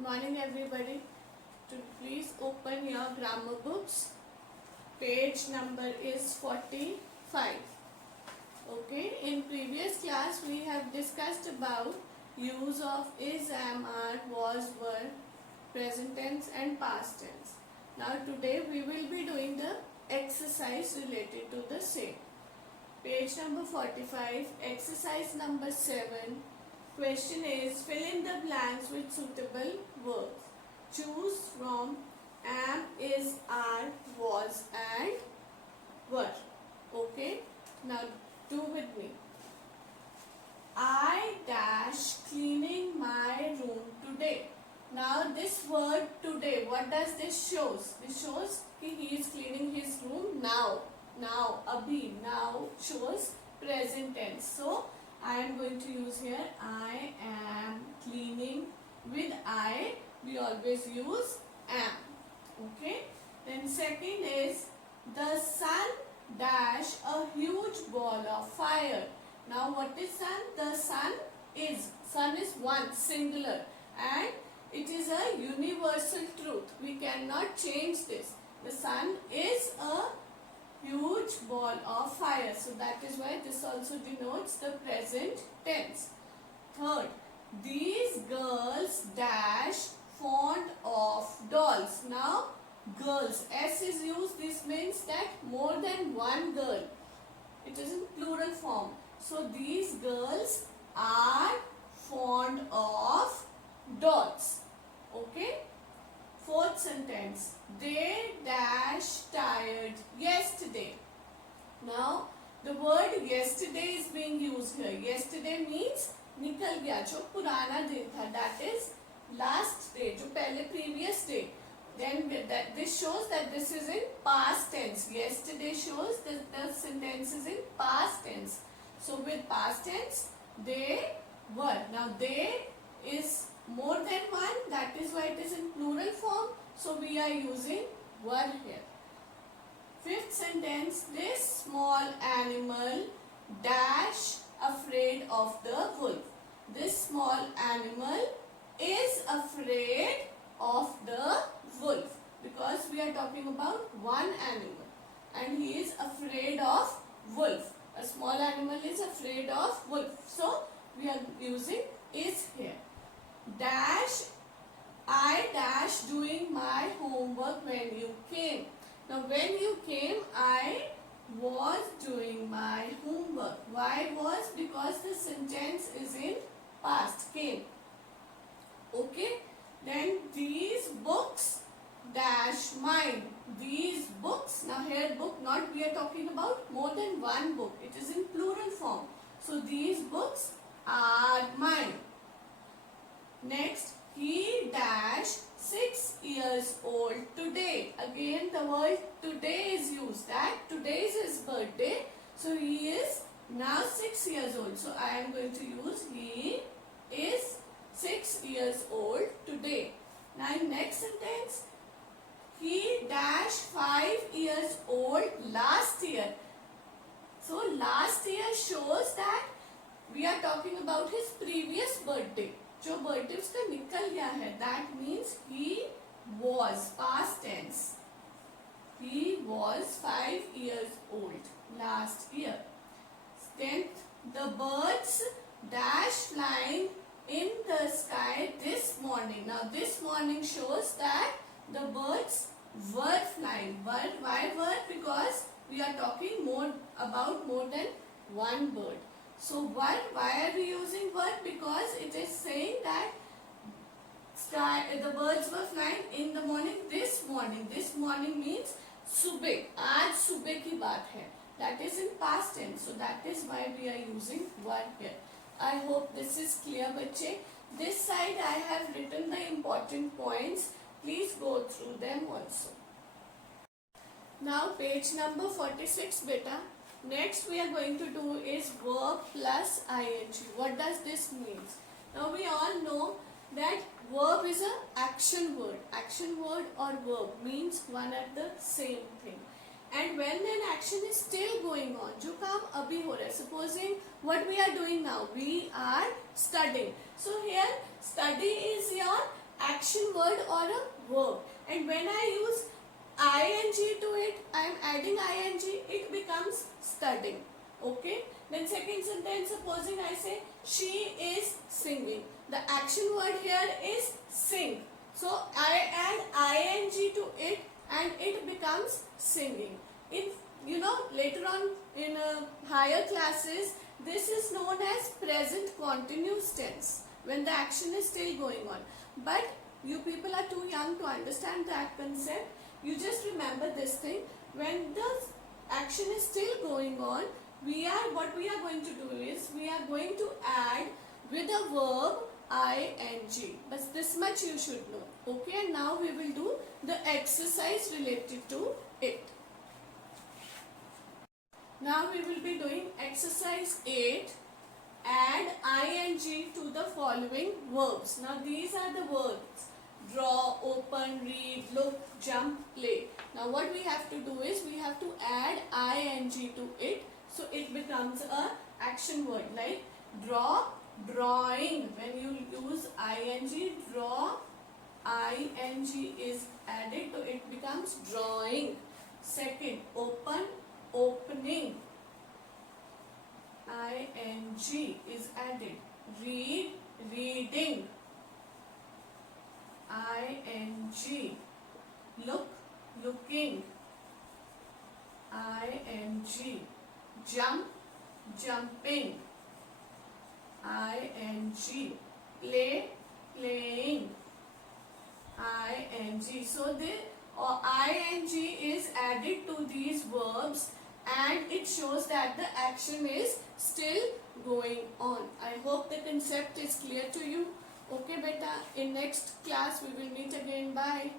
Good morning everybody. Please open your grammar books. Page number is 45. Okay, in previous class we have discussed about use of is, am, are, was, were, present tense and past tense. Now today we will be doing the exercise related to the same. Page number 45, exercise number 7. Question is, fill in the blanks with suitable verbs. Choose from am, is, are, was and were. Okay, now do with me. I dash cleaning my room today. Now this word today, what does this shows? This shows he is cleaning his room now. Now, abhi, now shows present tense. So I am going to use here I am cleaning. With I we always use am. Okay. Then second is the sun dash a huge ball of fire. Now what is sun? The sun is one, singular, and it is a universal truth. We cannot change this. The sun is a huge ball of fire. So that is why this also denotes the present tense. Third, these girls dash fond of dolls. Now girls, S is used. This means that more than one girl. It is in plural form. So these girls are fond of dolls. Okay. Fourth sentence, they dash tired yesterday. Now the word yesterday is being used here. Yesterday means निकल गया, जो पुराना दिन था, that is last day, जो पहले previous day. Then this shows that this is in past tense. Yesterday shows that the sentence is in past tense. So with past tense, they were. Now they is more than one, that is why it is in plural form. So we are using were here. Fifth sentence, this small animal dash afraid of the wolf. This small animal is afraid of the wolf, because we are talking about one animal and he is afraid of wolf. A small animal is afraid of wolf. So we are using is here. Dash, I dash doing my homework when you came. Now when you came, I was doing my homework. Why was? Because the sentence is in past, came. Okay. Then these books dash mine. These books, now here book, not we are talking about more than one book. It is in plural form. So these books are mine. Next, he dash 6 years old today. Again the word today is used. That today is his birthday. So he is now 6 years old. So I am going to use he is 6 years old today. Now in next sentence, he dash 5 years old last year. So last year shows that we are talking about his previous birthday. जो birthday उसका निकल गया है, that means he was, past tense. He was 5 years old last year. Then the birds dash flying in the sky this morning. Now this morning shows that the birds were flying. Why were? Because we are talking about more than one bird. So why are we using were? Because it is saying that the birds were flying in the morning. This morning means सुबह. आज सुबह की बात है. That is in past tense. So that is why we are using were here. I hope this is clear, बच्चे. This side I have written the important points. Please go through them also. Now page number 46, beta. Next we are going to do is verb plus ing. What does this mean? Now we all know that verb is an action word. Action word or verb means one and the same thing. And when an action is still going on, जो काम अभी हो रहा है, supposing what we are doing now, we are studying. So here study is your action word or a verb, and when I use ing to it, I am adding ing, it becomes studying. Okay. Then second sentence, supposing I say she is singing. The action word here is sing. So I add ing to it and it becomes singing. In later on in higher classes, this is known as present continuous tense when the action is still going on. But you people are too young to understand that concept. You just remember this thing. When the action is still going on, what we are going to do is we are going to add with a verb ing. But this much you should know. Okay, and now we will do the exercise related to it. Now we will be doing exercise 8. Add ing to the following verbs. Now these are the words: draw, open, read, look, jump, play. Now what we have to do is we have to add ing to it, so it becomes a action word, like draw, drawing. When you use ing, draw, ing is added, so it becomes drawing. Second, open, opening, ing is added. Read, reading, ing. Look, looking, ing. Jump, jumping, ing. Play, playing, ing. So the ing is added to these verbs and it shows that the action is still going on. I hope the concept is clear to you. Okay beta, in next class we will meet again. Bye.